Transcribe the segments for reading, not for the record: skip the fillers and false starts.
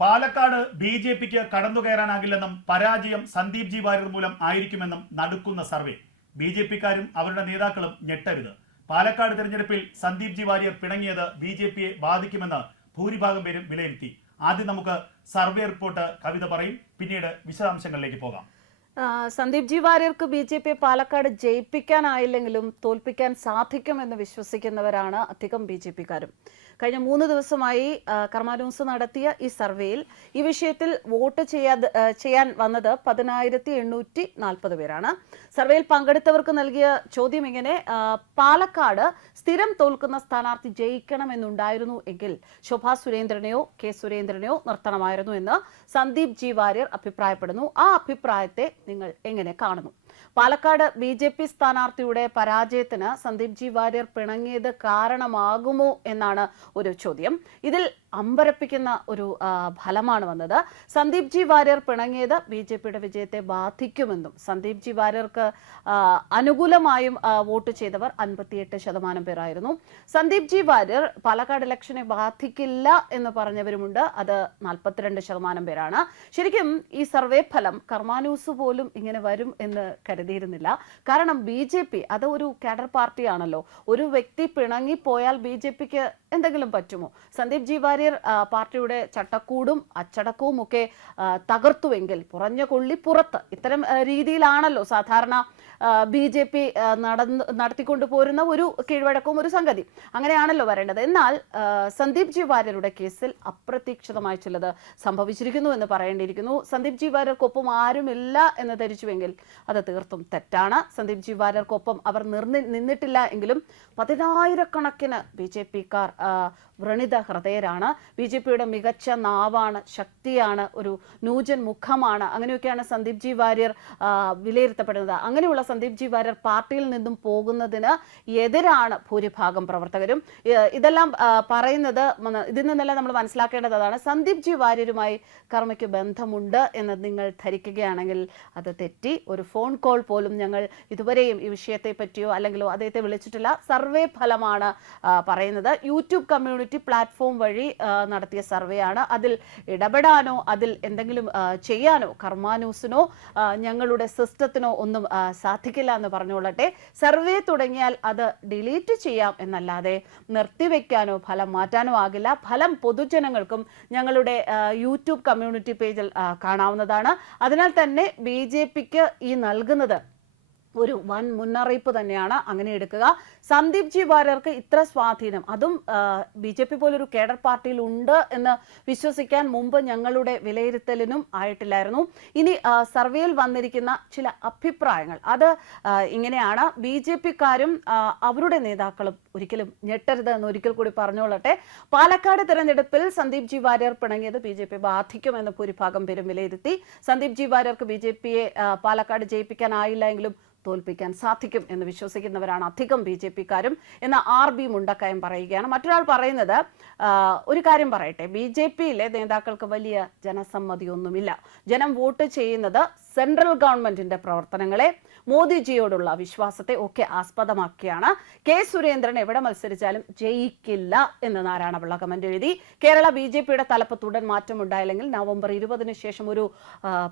പാലക്കാട് ബി.ജെ.പിക്ക് കടന്നുകയറാനാകില്ലെന്നും പരാജയം സന്ദീപ് ജി വാര്യർ മൂലം ആയിരിക്കുമെന്നും നടുക്കുന്ന സർവേ. ബി.ജെ.പിക്കാരും അവരുടെ നേതാക്കളും ഞെട്ടരുത്. പാലക്കാട് തെരഞ്ഞെടുപ്പിൽ സന്ദീപ് ജി വാര്യർ പിണങ്ങിയത് ബി.ജെ.പിയെ ബാധിക്കുമെന്ന് ഭൂരിഭാഗം പേരും വിലയിരുത്തി. ആദ്യം നമുക്ക് സർവേ റിപ്പോർട്ട് കവിത പറയും, പിന്നീട് വിശദാംശങ്ങളിലേക്ക് പോകാം. സന്ദീപ് ജി വാര്യർക്ക് ബി.ജെ.പിയെ പാലക്കാട് ജയിപ്പിക്കാനായില്ലെങ്കിലും തോൽപ്പിക്കാൻ സാധിക്കുമെന്ന് വിശ്വസിക്കുന്നവരാണ് അധികം ബി.ജെ.പിക്കാരും. കഴിഞ്ഞ 3 ദിവസമായി കർമാന്യൂസ് നടത്തിയ ഈ സർവേയിൽ ഈ വിഷയത്തിൽ വോട്ട് ചെയ്യാൻ വന്നത് 10,840 പേരാണ്. സർവേയിൽ പങ്കെടുത്തവർക്ക് നൽകിയ ചോദ്യം ഇങ്ങനെ: പാലക്കാട് സ്ഥിരം തോൽക്കുന്ന സ്ഥാനാർത്ഥി ജയിക്കണമെന്നുണ്ടായിരുന്നു എങ്കിൽ ശോഭാ സുരേന്ദ്രനെയോ കെ സുരേന്ദ്രനെയോ നിർത്തണമായിരുന്നു എന്ന് സന്ദീപ് ജി വാര്യർ അഭിപ്രായപ്പെടുന്നു. ആ അഭിപ്രായത്തെ നിങ്ങൾ എങ്ങനെ കാണുന്നു? പാലക്കാട് ബി.ജെ.പി സ്ഥാനാർത്ഥിയുടെ പരാജയത്തിന് സന്ദീപ് ജി വാര്യർ പിണങ്ങിയത് കാരണമാകുമോ എന്നാണ് ഒരു ചോദ്യം. ഇതിൽ അമ്പരപ്പിക്കുന്ന ഒരു ഫലമാണ് വന്നത്. സന്ദീപ് ജി വാര്യർ പിണങ്ങിയത് ബി.ജെ.പിയുടെ വിജയത്തെ ബാധിക്കുമെന്നും സന്ദീപ് ജി വാര്യർക്ക് അനുകൂലമായും വോട്ട് ചെയ്തവർ 58% പേരായിരുന്നു. സന്ദീപ് ജി വാര്യർ പാലക്കാട് ഇലക്ഷനെ ബാധിക്കില്ല എന്ന് പറഞ്ഞവരുമുണ്ട്, അത് 42% പേരാണ്. ശരിക്കും ഈ സർവേ ഫലം കർമാന്യൂസ് പോലും ഇങ്ങനെ വരും എന്ന് കരുതിയിരുന്നില്ല. കാരണം ബി.ജെ.പി അത് ഒരു കാഡർ പാർട്ടിയാണല്ലോ. ഒരു വ്യക്തി പിണങ്ങിപ്പോയാൽ ബി.ജെ.പിക്ക് എന്തെങ്കിലും പറ്റുമോ? സന്ദീപ് ജി വാര്യർ പാർട്ടിയുടെ ചട്ടക്കൂടും അച്ചടക്കവും ഒക്കെ തകർത്തുവെങ്കിൽ പുറഞ്ഞ കൊള്ളി പുറത്ത്, ഇത്തരം രീതിയിലാണല്ലോ സാധാരണ ബി.ജെ.പി നടത്തിക്കൊണ്ടു പോരുന്ന ഒരു കീഴ്വഴക്കവും ഒരു സംഗതി. അങ്ങനെയാണല്ലോ വരേണ്ടത്. എന്നാൽ സന്ദീപ് ജി വാര്യരുടെ കേസിൽ അപ്രതീക്ഷിതമായി ചിലത് സംഭവിച്ചിരിക്കുന്നു എന്ന് പറയേണ്ടിയിരിക്കുന്നു. സന്ദീപ് ജി വാര്യർക്കൊപ്പം ആരുമില്ല എന്ന് ധരിച്ചുവെങ്കിൽ അത് തീർത്തും തെറ്റാണ്. സന്ദീപ് ജി വാര്യർക്കൊപ്പം അവർ നിന്നിട്ടില്ല എങ്കിലും 10,000-കണക്കിന് ബി.ജെ.പിക്കാർ വ്രണിത ഹൃദയരാണ്. ബി.ജെ.പിയുടെ മികച്ച നാവാണ്, ശക്തിയാണ്, ഒരു നൂജൻ മുഖമാണ്. അങ്ങനെയൊക്കെയാണ് സന്ദീപ് ജി വാര്യർ വിലയിരുത്തപ്പെടുന്നത്. അങ്ങനെയുള്ള സന്ദീപ് ജി വാര്യർ പാർട്ടിയിൽ നിന്നും പോകുന്നതിന് എതിരാണ് ഭൂരിഭാഗം പ്രവർത്തകരും. ഇതെല്ലാം പറയുന്നത്, ഇതിൽ നിന്നെല്ലാം നമ്മൾ മനസ്സിലാക്കേണ്ടതാണ്, സന്ദീപ് ജി വാര്യരുമായി കർമ്മയ്ക്ക് ബന്ധമുണ്ട് എന്ന് നിങ്ങൾ ധരിക്കുകയാണെങ്കിൽ അത് തെറ്റി. ഒരു ഫോൺ കോൾ പോലും ഞങ്ങൾ ഇതുവരെയും ഈ വിഷയത്തെ പറ്റിയോ അല്ലെങ്കിലോ അദ്ദേഹത്തെ വിളിച്ചിട്ടില്ല. സർവേ ഫലമാണ് പറയുന്നത്. യൂട്യൂബ് കമ്മ്യൂണിറ്റി പ്ലാറ്റ്ഫോം വഴി നടത്തിയ സർവേ ആണ്. അതിൽ ഇടപെടാനോ അതിൽ എന്തെങ്കിലും ചെയ്യാനോ കർമാന്യൂസിനോ ഞങ്ങളുടെ സിസ്റ്റത്തിനോ ഒന്നും സാധിക്കില്ല എന്ന് പറഞ്ഞുകൊള്ളട്ടെ. സർവേ തുടങ്ങിയാൽ അത് ഡിലീറ്റ് ചെയ്യാം എന്നല്ലാതെ നിർത്തിവെക്കാനോ ഫലം മാറ്റാനോ ആകില്ല. ഫലം പൊതുജനങ്ങൾക്കും ഞങ്ങളുടെ യൂട്യൂബ് കമ്മ്യൂണിറ്റി പേജിൽ കാണാവുന്നതാണ്. അതിനാൽ തന്നെ ബി.ജെ.പിക്ക് ഈ നൽകുന്നത് ഒരു വൻ മുന്നറിയിപ്പ് തന്നെയാണ്. അങ്ങനെ എടുക്കുക. സന്ദീപ് ജി വാര്യർക്ക് ഇത്ര സ്വാധീനം, അതും ബി.ജെ.പി പോലൊരു കേഡർ പാർട്ടിയിൽ ഉണ്ട് എന്ന് വിശ്വസിക്കാൻ മുമ്പ് ഞങ്ങളുടെ വിലയിരുത്തലിനും ആയിട്ടില്ലായിരുന്നു. ഇനി സർവേയിൽ വന്നിരിക്കുന്ന ചില അഭിപ്രായങ്ങൾ അത് ഇങ്ങനെയാണ്. ബി.ജെ.പിക്കാരും അവരുടെ നേതാക്കളും ഒരിക്കലും ഞെട്ടരുത് എന്ന് ഒരിക്കൽ കൂടി പറഞ്ഞുകൊള്ളട്ടെ. പാലക്കാട് തെരഞ്ഞെടുപ്പിൽ സന്ദീപ് ജി വാര്യർ പിണങ്ങിയത് ബി.ജെ.പി ബാധിക്കുമെന്ന് ഭൂരിഭാഗം പേരും വിലയിരുത്തി. സന്ദീപ് ജി വാര്യർക്ക് ബി.ജെ.പിയെ പാലക്കാട് ജയിപ്പിക്കാനായില്ല എങ്കിലും തോൽപ്പിക്കാൻ സാധിക്കും എന്ന് വിശ്വസിക്കുന്നവരാണ് അധികം ബി.ജെ.പിക്കാരും എന്ന് RB മുണ്ടക്കയം പറയുകയാണ്. മറ്റൊരാൾ പറയുന്നത്, ഒരു കാര്യം പറയട്ടെ, ബി.ജെ.പിയിലെ നേതാക്കൾക്ക് വലിയ ജനസമ്മതിയൊന്നുമില്ല. ജനം വോട്ട് ചെയ്യുന്നത് സെൻട്രൽ ഗവൺമെന്റിന്റെ പ്രവർത്തനങ്ങളെ, മോദിജിയോടുള്ള വിശ്വാസത്തെ ഒക്കെ ആസ്പദമാക്കിയാണ്. കെ സുരേന്ദ്രൻ എവിടെ മത്സരിച്ചാലും ജയിക്കില്ല എന്ന് നാരായണപിള്ള കമന്റ് എഴുതി. കേരള ബി.ജെ.പിയുടെ തലപ്പത്ത് ഉടൻ മാറ്റമുണ്ടായില്ലെങ്കിൽ നവംബർ 20-ന് ശേഷം ഒരു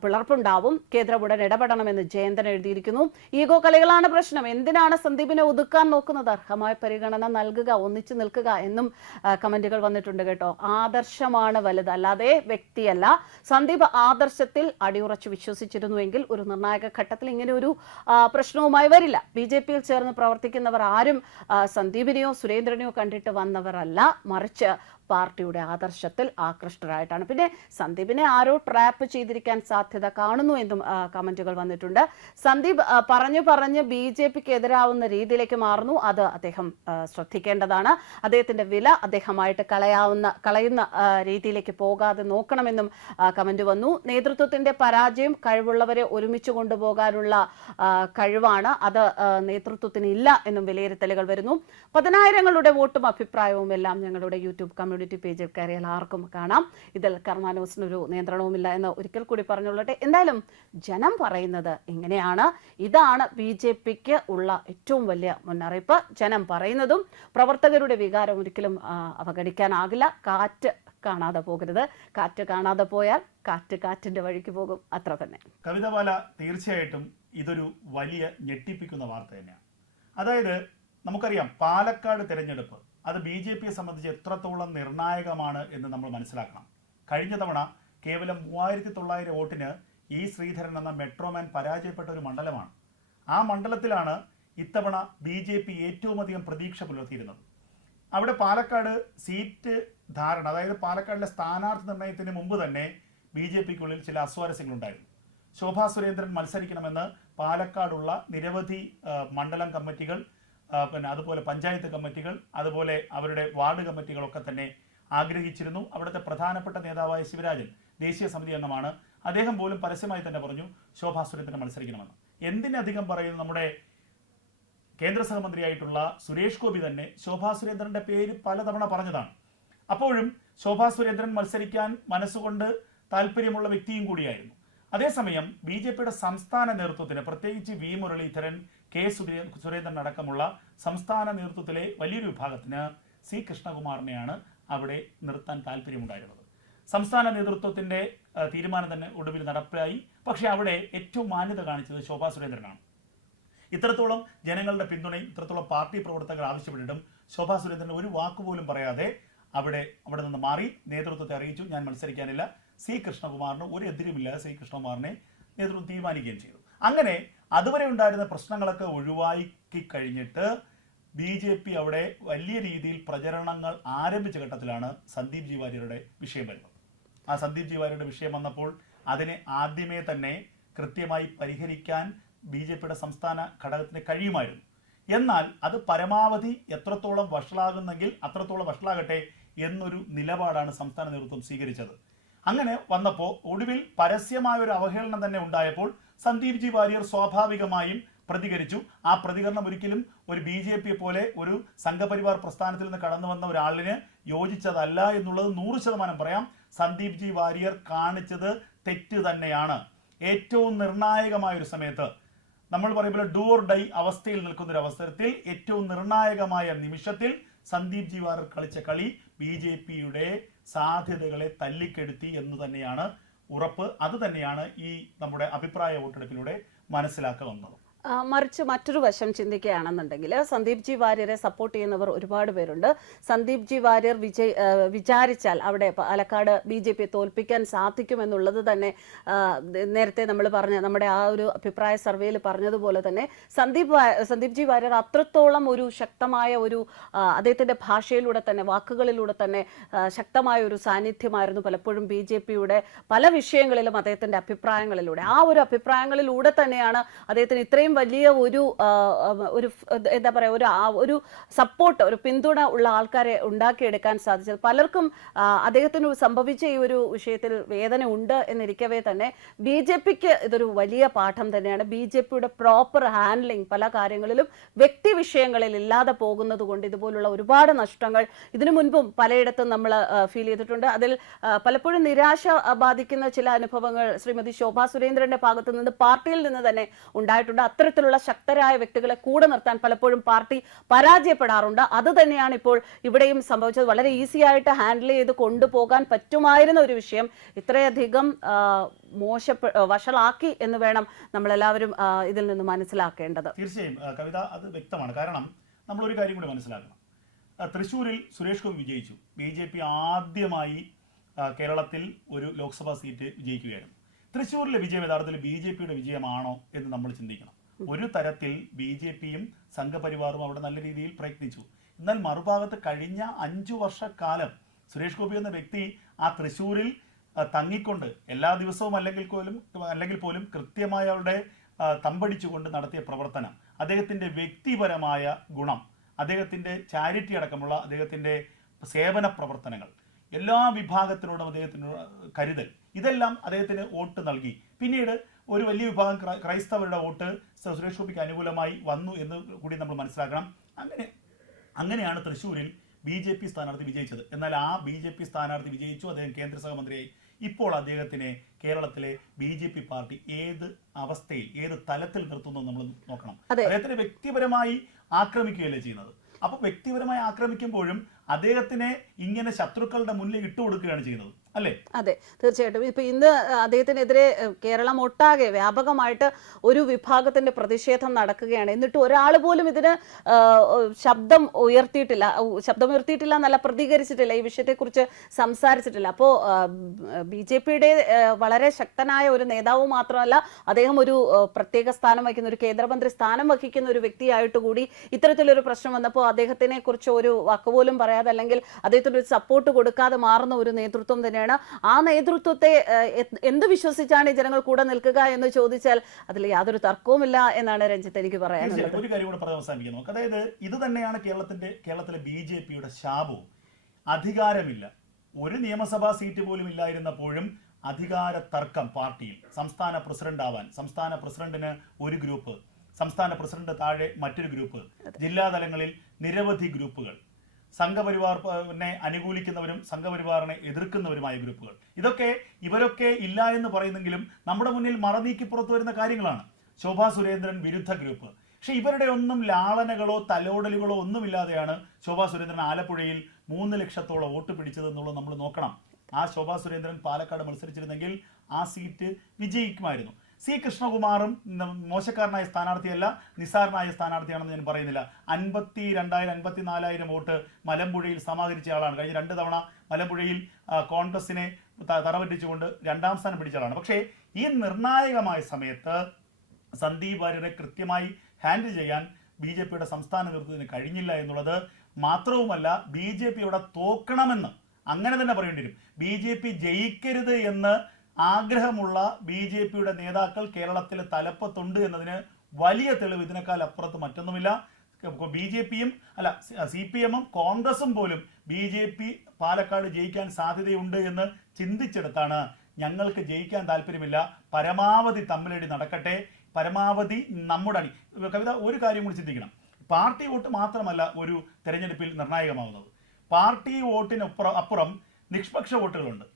പിളർപ്പുണ്ടാവും. കേന്ദ്രം ഉടൻ ഇടപെടണമെന്ന് ജയന്തൻ എഴുതിയിരിക്കുന്നു. ഈഗോ കളികളാണ് പ്രശ്നം. എന്തിനാണ് സന്ദീപിനെ ഒതുക്കാൻ നോക്കുന്നത്? അർഹമായ പരിഗണന നൽകുക, ഒന്നിച്ചു നിൽക്കുക എന്നും കമന്റുകൾ വന്നിട്ടുണ്ട് കേട്ടോ. ആദർശമാണ് വലുത്, അല്ലാതെ വ്യക്തിയല്ല. സന്ദീപ് ആദർശത്തിൽ അടിയുറച്ച് വിശ്വസിച്ചിരുന്നുവെങ്കിൽ ഒരു നിർണായക ഘട്ടത്തിൽ ഇങ്ങനെ ഒരു പ്രശ്നവുമായി വരില്ല. ബി.ജെ.പിയിൽ ചേർന്ന് പ്രവർത്തിക്കുന്നവർ ആരും സന്ദീപിനെയോ സുരേന്ദ്രനെയോ കണ്ടിട്ട് വന്നവരല്ല, മറിച്ച് പാർട്ടിയുടെ ആദർശത്തിൽ ആകൃഷ്ടരായിട്ടാണ്. പിന്നെ സന്ദീപിനെ ആരോ ട്രാപ്പ് ചെയ്തിരിക്കാൻ സാധ്യത കാണുന്നു എന്നും കമന്റുകൾ വന്നിട്ടുണ്ട്. സന്ദീപ് പറഞ്ഞ് ബി.ജെ.പിക്ക് എതിരാവുന്ന രീതിയിലേക്ക് മാറുന്നു. അത് അദ്ദേഹം ശ്രദ്ധിക്കേണ്ടതാണ്. അദ്ദേഹത്തിന്റെ വില അദ്ദേഹമായിട്ട് കളയുന്ന രീതിയിലേക്ക് പോകാതെ നോക്കണമെന്നും കമന്റ് വന്നു. നേതൃത്വത്തിന്റെ പരാജയം കഴിവുള്ളവരെ ഒരുമിച്ച് കൊണ്ടുപോകാനുള്ള കഴിവാണ്, അത് നേതൃത്വത്തിന് ഇല്ല എന്നും വിലയിരുത്തലുകൾ വരുന്നു. 10,000-ങ്ങളുടെ വോട്ടും അഭിപ്രായവും എല്ലാം ഞങ്ങളുടെ യൂട്യൂബ് കമ്മ്യൂണിറ്റി പേജിൽ കയറിയാൽ ആർക്കും കാണാം. ഇതിൽ കർമാന്യൂസിനൊരു നിയന്ത്രണവുമില്ല എന്ന് ഒരിക്കൽ കൂടി പറഞ്ഞുകൊള്ളട്ടെ. എന്തായാലും ജനം പറയുന്നത് ഇങ്ങനെയാണ്. ഇതാണ് ബി.ജെ.പിക്ക് ഉള്ള ഏറ്റവും വലിയ മുന്നറിയിപ്പ്. ജനം പറയുന്നതും പ്രവർത്തകരുടെ വികാരം ഒരിക്കലും അവഗണിക്കാനാകില്ല. കാറ്റ് കാണാതെ പോകരുത്. കാറ്റ് കാണാതെ പോയാൽ കാറ്റിന്റെ വഴിക്ക് പോകും, അത്ര തന്നെ. കവിത ബാല, തീർച്ചയായിട്ടും ഇതൊരു വലിയ ഞെട്ടിപ്പിക്കുന്ന വാർത്ത തന്നെയാണ്. അതായത് നമുക്കറിയാം, പാലക്കാട് തിരഞ്ഞെടുപ്പ് അത് BJPയെ സംബന്ധിച്ച് എത്രത്തോളം നിർണായകമാണ് എന്ന് നമ്മൾ മനസ്സിലാക്കണം. കഴിഞ്ഞ തവണ കേവലം 3900 വോട്ടിന് ശ്രീധരൻ എന്ന മെട്രോമാൻ പരാജയപ്പെട്ട ഒരു മണ്ഡലമാണ്. ആ മണ്ഡലത്തിലാണ് ഇത്തവണ BJP ഏറ്റവും അധികം പ്രതീക്ഷ പുലർത്തിയിരുന്നത്. അവിടെ പാലക്കാട് സീറ്റ് ധാരണ, അതായത് പാലക്കാടിലെ സ്ഥാനാർത്ഥി നിർണയത്തിന് മുമ്പ് തന്നെ BJPക്കുള്ളിൽ ചില അസ്വാരസ്യങ്ങളുണ്ടായിരുന്നു. ശോഭാ സുരേന്ദ്രൻ മത്സരിക്കണമെന്ന് പാലക്കാടുള്ള നിരവധി മണ്ഡലം കമ്മിറ്റികൾ, പിന്നെ അതുപോലെ പഞ്ചായത്ത് കമ്മിറ്റികൾ, അതുപോലെ അവരുടെ വാർഡ് കമ്മിറ്റികളൊക്കെ തന്നെ ആഗ്രഹിച്ചിരുന്നു. അവിടുത്തെ പ്രധാനപ്പെട്ട നേതാവായ ശിവരാജൻ ദേശീയ സമിതി അംഗമാണ്. അദ്ദേഹം പോലും പരസ്യമായി തന്നെ പറഞ്ഞു ശോഭാ സുരേന്ദ്രൻ മത്സരിക്കണമെന്ന്. എന്തിനധികം പറയുന്നു, നമ്മുടെ കേന്ദ്ര സഹമന്ത്രിയായിട്ടുള്ള സുരേഷ് ഗോപി തന്നെ ശോഭാ സുരേന്ദ്രന്റെ പേര് പലതവണ പറഞ്ഞതാണ്. അപ്പോഴും ശോഭാ സുരേന്ദ്രൻ മത്സരിക്കാൻ മനസ്സുകൊണ്ട് താല്പര്യമുള്ള വ്യക്തിയും കൂടിയായിരുന്നു. അതേസമയം BJPയുടെ സംസ്ഥാന നേതൃത്വത്തിന്, പ്രത്യേകിച്ച് V മുരളീധരൻ, K സുരേന്ദ്രൻ അടക്കമുള്ള സംസ്ഥാന നേതൃത്വത്തിലെ വലിയൊരു വിഭാഗത്തിന് C കൃഷ്ണകുമാറിനെയാണ് അവിടെ നിർത്താൻ താല്പര്യമുണ്ടായിരുന്നത്. സംസ്ഥാന നേതൃത്വത്തിന്റെ തീരുമാനം തന്നെ ഒടുവിൽ നടപ്പിലായി. പക്ഷേ അവിടെ ഏറ്റവും മാന്യത കാണിച്ചത് ശോഭാ സുരേന്ദ്രനാണ്. ഇത്രത്തോളം ജനങ്ങളുടെ പിന്തുണയും ഇത്രത്തോളം പാർട്ടി പ്രവർത്തകർ ആവശ്യപ്പെട്ടിട്ടും ശോഭാ സുരേന്ദ്രൻ ഒരു വാക്കുപോലും പറയാതെ അവിടെ നിന്ന് മാറി നേതൃത്വത്തെ അറിയിച്ചു, ഞാൻ മത്സരിക്കാനില്ല. C കൃഷ്ണകുമാറിന് ഒരു എതിരുമില്ലാതെ C കൃഷ്ണകുമാറിനെ നേതൃത്വം തീരുമാനിക്കുകയും ചെയ്തു. അങ്ങനെ അതുവരെ ഉണ്ടായിരുന്ന പ്രശ്നങ്ങളൊക്കെ ഒഴിവാക്കി കഴിഞ്ഞിട്ട് BJP അവിടെ വലിയ രീതിയിൽ പ്രചരണങ്ങൾ ആരംഭിച്ച ഘട്ടത്തിലാണ് സന്ദീപ് ജി വാര്യരുടെ വിഷയം വരുന്നത്. ആ സന്ദീപ് ജി വാര്യരുടെ വിഷയം വന്നപ്പോൾ അതിനെ ആദ്യമേ തന്നെ കൃത്യമായി പരിഹരിക്കാൻ BJPയുടെ സംസ്ഥാന ഘടകത്തിന് കഴിയുമായിരുന്നു. എന്നാൽ അത് പരമാവധി എത്രത്തോളം വഷളാകുന്നെങ്കിൽ അത്രത്തോളം വഷളാകട്ടെ എന്നൊരു നിലപാടാണ് സംസ്ഥാന നേതൃത്വം സ്വീകരിച്ചത്. അങ്ങനെ വന്നപ്പോൾ ഒടുവിൽ പരസ്യമായ ഒരു അവഹേളനം തന്നെ ഉണ്ടായപ്പോൾ സന്ദീപ് ജി വാര്യർ സ്വാഭാവികമായും പ്രതികരിച്ചു. ആ പ്രതികരണം ഒരിക്കലും ഒരു BJPയെ പോലെ ഒരു സംഘപരിവാർ പ്രസ്ഥാനത്തിൽ നിന്ന് കടന്നു വന്ന ഒരാളിന് യോജിച്ചതല്ല എന്നുള്ളത് 100% പറയാം. സന്ദീപ് ജി വാര്യർ കാണിച്ചത് തെറ്റ് തന്നെയാണ്. ഏറ്റവും നിർണായകമായ ഒരു സമയത്ത്, നമ്മൾ പറയുമ്പോൾ ഡു ഓർ ഡൈ അവസ്ഥയിൽ നിൽക്കുന്ന ഒരു അവസരത്തിൽ, ഏറ്റവും നിർണായകമായ നിമിഷത്തിൽ സന്ദീപ് ജി വാര്യർ കളിച്ച കളി BJPയുടെ സാധ്യതകളെ തല്ലിക്കെടുത്തി എന്ന് തന്നെയാണ് ഉറപ്പ്. അത് തന്നെയാണ് ഈ നമ്മുടെ അഭിപ്രായ വോട്ടെടുപ്പിലൂടെ മനസ്സിലാക്കുക. മറിച്ച് മറ്റൊരു വശം ചിന്തിക്കുകയാണെന്നുണ്ടെങ്കിൽ സന്ദീപ് ജി വാര്യരെ സപ്പോർട്ട് ചെയ്യുന്നവർ ഒരുപാട് പേരുണ്ട്. സന്ദീപ് ജി വാര്യർ വിചാരിച്ചാൽ അവിടെ പാലക്കാട് BJPയെ തോൽപ്പിക്കാൻ സാധിക്കുമെന്നുള്ളത് തന്നെ നേരത്തെ നമ്മൾ പറഞ്ഞ നമ്മുടെ ആ ഒരു അഭിപ്രായ സർവേയിൽ പറഞ്ഞതുപോലെ തന്നെ സന്ദീപ് ജി വാര്യർ അത്രത്തോളം ഒരു ശക്തമായ ഒരു അദ്ദേഹത്തിന്റെ ഭാഷയിലൂടെ തന്നെ, വാക്കുകളിലൂടെ തന്നെ ശക്തമായ ഒരു സാന്നിധ്യമായിരുന്നു പലപ്പോഴും BJPയുടെ പല വിഷയങ്ങളിലും അദ്ദേഹത്തിന്റെ അഭിപ്രായങ്ങളിലൂടെ. ആ ഒരു അഭിപ്രായങ്ങളിലൂടെ തന്നെയാണ് അദ്ദേഹത്തിന് ഇത്രയും വലിയ ഒരു എന്താ പറയുക, ഒരു സപ്പോർട്ട്, ഒരു പിന്തുണ ഉള്ള ആൾക്കാരെ ഉണ്ടാക്കിയെടുക്കാൻ സാധിച്ചത്. പലർക്കും അദ്ദേഹത്തിന് സംഭവിച്ച ഈ ഒരു വിഷയത്തിൽ വേദന ഉണ്ട് എന്നിരിക്കവേ തന്നെ BJPക്ക് ഇതൊരു വലിയ പാഠം തന്നെയാണ്. BJPയുടെ പ്രോപ്പർ ഹാൻഡ്ലിംഗ് പല കാര്യങ്ങളിലും വ്യക്തി വിഷയങ്ങളിൽ ഇല്ലാതെ പോകുന്നത് കൊണ്ട് ഇതുപോലുള്ള ഒരുപാട് നഷ്ടങ്ങൾ ഇതിനു മുൻപും പലയിടത്തും നമ്മൾ ഫീൽ ചെയ്തിട്ടുണ്ട്. അതിൽ പലപ്പോഴും നിരാശ ബാധിക്കുന്ന ചില അനുഭവങ്ങൾ ശ്രീമതി ശോഭാ സുരേന്ദ്രന്റെ ഭാഗത്തു നിന്ന്, പാർട്ടിയിൽ നിന്ന് തന്നെ ഉണ്ടായിട്ടുണ്ട്. അത്തരത്തിലുള്ള ശക്തരായ വ്യക്തികളെ കൂടെ നിർത്താൻ പലപ്പോഴും പാർട്ടി പരാജയപ്പെടാറുണ്ട്. അത് തന്നെയാണ് ഇപ്പോൾ ഇവിടെയും സംഭവിച്ചത്. വളരെ ഈസി ആയിട്ട് ഹാൻഡിൽ ചെയ്ത് കൊണ്ടുപോകാൻ പറ്റുമായിരുന്ന ഒരു വിഷയം ഇത്രയധികം വഷളാക്കി എന്ന് വേണം നമ്മളെല്ലാവരും ഇതിൽ നിന്ന് മനസ്സിലാക്കേണ്ടത്. തീർച്ചയായും കവിത, അത് വ്യക്തമാണ്. കാരണം നമ്മൾ ഒരു കാര്യം കൂടി മനസ്സിലാക്കണം. തൃശ്ശൂരിൽ സുരേഷ് ഗോപി വിജയിച്ചു. BJP ആദ്യമായി കേരളത്തിൽ ഒരു ലോക്സഭാ സീറ്റ് വിജയിക്കുകയായിരുന്നു. തൃശ്ശൂരിലെ വിജയം യഥാർത്ഥത്തിൽ BJPയുടെ വിജയമാണോ എന്ന് നമ്മൾ ചിന്തിക്കണം. ഒരു തരത്തിൽ BJPയും സംഘപരിവാറും അവിടെ നല്ല രീതിയിൽ പ്രയത്നിച്ചു. എന്നാൽ മറുഭാഗത്ത് കഴിഞ്ഞ 5 വർഷക്കാലം സുരേഷ് ഗോപി എന്ന വ്യക്തി ആ തൃശ്ശൂരിൽ തങ്ങിക്കൊണ്ട് എല്ലാ ദിവസവും അല്ലെങ്കിൽ പോലും കൃത്യമായ അവരുടെ തമ്പടിച്ചുകൊണ്ട് നടത്തിയ പ്രവർത്തനം, അദ്ദേഹത്തിന്റെ വ്യക്തിപരമായ ഗുണം, അദ്ദേഹത്തിന്റെ ചാരിറ്റി അടക്കമുള്ള അദ്ദേഹത്തിന്റെ സേവന പ്രവർത്തനങ്ങൾ, എല്ലാ വിഭാഗത്തിനോടും അദ്ദേഹത്തിന് കരുതൽ, ഇതെല്ലാം അദ്ദേഹത്തിന് വോട്ട് നൽകി. പിന്നീട് ഒരു വലിയ വിഭാഗം ക്രൈസ്തവരുടെ വോട്ട് സുരേഷ് ഗോപിക്ക് അനുകൂലമായി വന്നു എന്ന് കൂടി നമ്മൾ മനസ്സിലാക്കണം. അങ്ങനെയാണ് തൃശ്ശൂരിൽ BJP സ്ഥാനാർത്ഥി വിജയിച്ചത്. എന്നാൽ ആ BJP സ്ഥാനാർത്ഥി വിജയിച്ചു, അദ്ദേഹം കേന്ദ്ര സഹമന്ത്രിയായി. ഇപ്പോൾ അദ്ദേഹത്തിനെ കേരളത്തിലെ BJP പാർട്ടി ഏത് അവസ്ഥയിൽ, ഏത് തലത്തിൽ നിർത്തുന്നു നമ്മൾ നോക്കണം. അദ്ദേഹത്തിന് വ്യക്തിപരമായി ആക്രമിക്കുകയല്ലേ ചെയ്യുന്നത്. അപ്പൊ വ്യക്തിപരമായി ആക്രമിക്കുമ്പോഴും അദ്ദേഹത്തിനെ ഇങ്ങനെ ശത്രുക്കളുടെ മുന്നിൽ ഇട്ടുകൊടുക്കുകയാണ് ചെയ്യുന്നത്, അല്ലേ? അതെ, തീർച്ചയായിട്ടും. ഇപ്പൊ ഇന്ന് അദ്ദേഹത്തിനെതിരെ കേരളം ഒട്ടാകെ വ്യാപകമായിട്ട് ഒരു വിഭാഗത്തിന്റെ പ്രതിഷേധം നടക്കുകയാണ്. എന്നിട്ട് ഒരാൾ പോലും ഇതിന് ശബ്ദം ഉയർത്തിയിട്ടില്ല എന്നല്ല, പ്രതികരിച്ചിട്ടില്ല, ഈ വിഷയത്തെക്കുറിച്ച് സംസാരിച്ചിട്ടില്ല. അപ്പോൾ BJP-യുടെ വളരെ ശക്തനായ ഒരു നേതാവ് മാത്രമല്ല, അദ്ദേഹം ഒരു പ്രത്യേക സ്ഥാനം വഹിക്കുന്ന, ഒരു കേന്ദ്രമന്ത്രി സ്ഥാനം വഹിക്കുന്ന ഒരു വ്യക്തിയായിട്ട് കൂടി ഇത്തരത്തിലൊരു പ്രശ്നം വന്നപ്പോൾ അദ്ദേഹത്തിനെ കുറിച്ച് ഒരു വാക്കുപോലും പറയാതെ, അല്ലെങ്കിൽ അദ്ദേഹത്തിന് ഒരു സപ്പോർട്ട് കൊടുക്കാതെ മാറുന്ന ഒരു നേതൃത്വം തന്നെയാണ്. ആ നേതൃത്വത്തെ എന്ത് വിശ്വസിച്ചാണ് ഈ ജനങ്ങൾ കൂടെ നിൽക്കുക എന്ന് ചോദിച്ചാൽ അതിൽ യാതൊരു തർക്കവുമില്ല എന്നാണ് രഞ്ജിത്ത് എനിക്ക് പറയാനുള്ളത്. ഒരു കാര്യം കൂടെ പറഞ്ഞ് അവസാനിപ്പിക്കുന്നു. അതായത് ഇത് തന്നെയാണ് കേരളത്തിലെ BJP-യുടെ ശാപവും. അധികാരമില്ല, ഒരു നിയമസഭാ സീറ്റ് പോലും ഇല്ലായിരുന്നപ്പോഴും അധികാര തർക്കം പാർട്ടിയിൽ. സംസ്ഥാന പ്രസിഡന്റ് ആവാൻ സംസ്ഥാന പ്രസിഡന്റിന് ഒരു ഗ്രൂപ്പ്, സംസ്ഥാന പ്രസിഡന്റ് താഴെ മറ്റൊരു ഗ്രൂപ്പ്, ജില്ലാതലങ്ങളിൽ നിരവധി ഗ്രൂപ്പുകൾ, സംഘപരിവാറിനെ അനുകൂലിക്കുന്നവരും സംഘപരിവാറിനെ എതിർക്കുന്നവരുമായ ഗ്രൂപ്പുകൾ. ഇവരൊക്കെ ഇല്ല എന്ന് പറയുന്നെങ്കിലും നമ്മുടെ മുന്നിൽ മറനീക്കി പുറത്തു വരുന്ന കാര്യങ്ങളാണ്. ശോഭാ സുരേന്ദ്രൻ വിരുദ്ധ ഗ്രൂപ്പ്. പക്ഷെ ഇവരുടെ ഒന്നും ലാളനകളോ തലോടലുകളോ ഒന്നുമില്ലാതെയാണ് ശോഭാ സുരേന്ദ്രൻ ആലപ്പുഴയിൽ 3 ലക്ഷത്തോളം വോട്ട് പിടിച്ചത് എന്നുള്ളത് നമ്മൾ നോക്കണം. ആ ശോഭാ സുരേന്ദ്രൻ പാലക്കാട് മത്സരിച്ചിരുന്നെങ്കിൽ ആ സീറ്റ് വിജയിക്കുമായിരുന്നു. C. കൃഷ്ണകുമാറും മോശക്കാരനായ സ്ഥാനാർത്ഥിയല്ല, നിസാരനായ സ്ഥാനാർത്ഥിയാണെന്ന് ഞാൻ പറയുന്നില്ല. 52,000-54,000 വോട്ട് മലമ്പുഴയിൽ സമാഹരിച്ച ആളാണ്. കഴിഞ്ഞ 2 തവണ മലമ്പുഴയിൽ കോൺഗ്രസിനെ തറപറ്റിച്ചുകൊണ്ട് 2ാം സ്ഥാനം പിടിച്ച ആളാണ്. പക്ഷേ ഈ നിർണായകമായ സമയത്ത് സന്ദീപ് വാര്യരെ കൃത്യമായി ഹാൻഡിൽ ചെയ്യാൻ BJP-യുടെ സംസ്ഥാന നേതൃത്വത്തിന് കഴിഞ്ഞില്ല എന്നുള്ളത് മാത്രവുമല്ല, BJP-യോടെ തോക്കണമെന്ന് അങ്ങനെ തന്നെ പറയേണ്ടി വരും. BJP ജയിക്കരുത് എന്ന് ആഗ്രഹമുള്ള BJP-യുടെ നേതാക്കൾ കേരളത്തിലെ തലപ്പത്തുണ്ട് എന്നതിന് വലിയ തെളിവ് ഇതിനേക്കാൾ അപ്പുറത്ത് മറ്റൊന്നുമില്ല. BJP-യും CPM-ഉം കോൺഗ്രസും പോലും BJP പാലക്കാട് ജയിക്കാൻ സാധ്യതയുണ്ട് എന്ന് ചിന്തിച്ചെടുത്താണ് ഞങ്ങൾക്ക് ജയിക്കാൻ താല്പര്യമില്ല, പരമാവധി തമ്മിലടി നടക്കട്ടെ, പരമാവധി നമ്മുടെ അടി. കവിത, ഒരു കാര്യം കൂടി ചിന്തിക്കണം. പാർട്ടി വോട്ട് മാത്രമല്ല ഒരു തെരഞ്ഞെടുപ്പിൽ നിർണായകമാവുന്നത്. പാർട്ടി വോട്ടിനപ്പുറം നിഷ്പക്ഷ വോട്ടുകളുണ്ട്.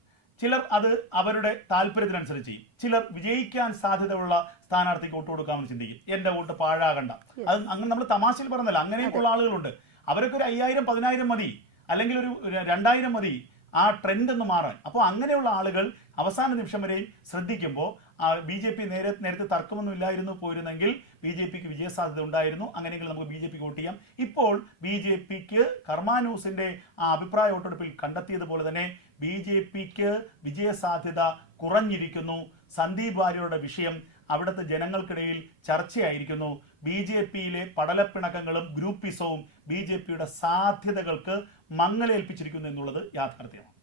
ചിലർ അത് അവരുടെ താല്പര്യത്തിനനുസരിച്ച് ചെയ്യും. ചിലർ വിജയിക്കാൻ സാധ്യതയുള്ള സ്ഥാനാർത്ഥിക്ക് വോട്ട് കൊടുക്കാമെന്ന് ചിന്തിക്കും. എന്റെ വോട്ട് പാഴാകണ്ട. അത് അങ്ങനെ നമ്മൾ തമാശയിൽ പറഞ്ഞല്ല, അങ്ങനെയൊക്കെയുള്ള ആളുകളുണ്ട്. അവരൊക്കെ ഒരു 5,000-10,000 മതി, അല്ലെങ്കിൽ ഒരു 2,000 മതി ആ ട്രെൻഡ് ഒന്ന് മാറാൻ. അപ്പോൾ അങ്ങനെയുള്ള ആളുകൾ അവസാന നിമിഷം വരെ ശ്രദ്ധിക്കുമ്പോൾ BJP നേരത്തെ തർക്കമൊന്നും ഇല്ലായിരുന്നു പോയിരുന്നെങ്കിൽ BJP-ക്ക് വിജയസാധ്യത ഉണ്ടായിരുന്നു. അങ്ങനെയെങ്കിൽ നമുക്ക് BJP-ക്ക് വോട്ട് ചെയ്യാം. ഇപ്പോൾ BJP-ക്ക് കർമാന്യൂസിന്റെ ആ അഭിപ്രായ വോട്ടെടുപ്പിൽ കണ്ടെത്തിയതുപോലെ തന്നെ BJP-ക്ക് വിജയസാധ്യത കുറഞ്ഞിരിക്കുന്നു. സന്ദീപ് വാര്യരുടെ വിഷയം അവിടുത്തെ ജനങ്ങൾക്കിടയിൽ ചർച്ചയായിരിക്കുന്നു. BJP-യിലെ പടലപ്പിണക്കങ്ങളും ഗ്രൂപ്പിസവും BJP-യുടെ സാധ്യതകൾക്ക് മങ്ങലേൽപ്പിച്ചിരിക്കുന്നു എന്നുള്ളത് യാഥാർത്ഥ്യമാണ്.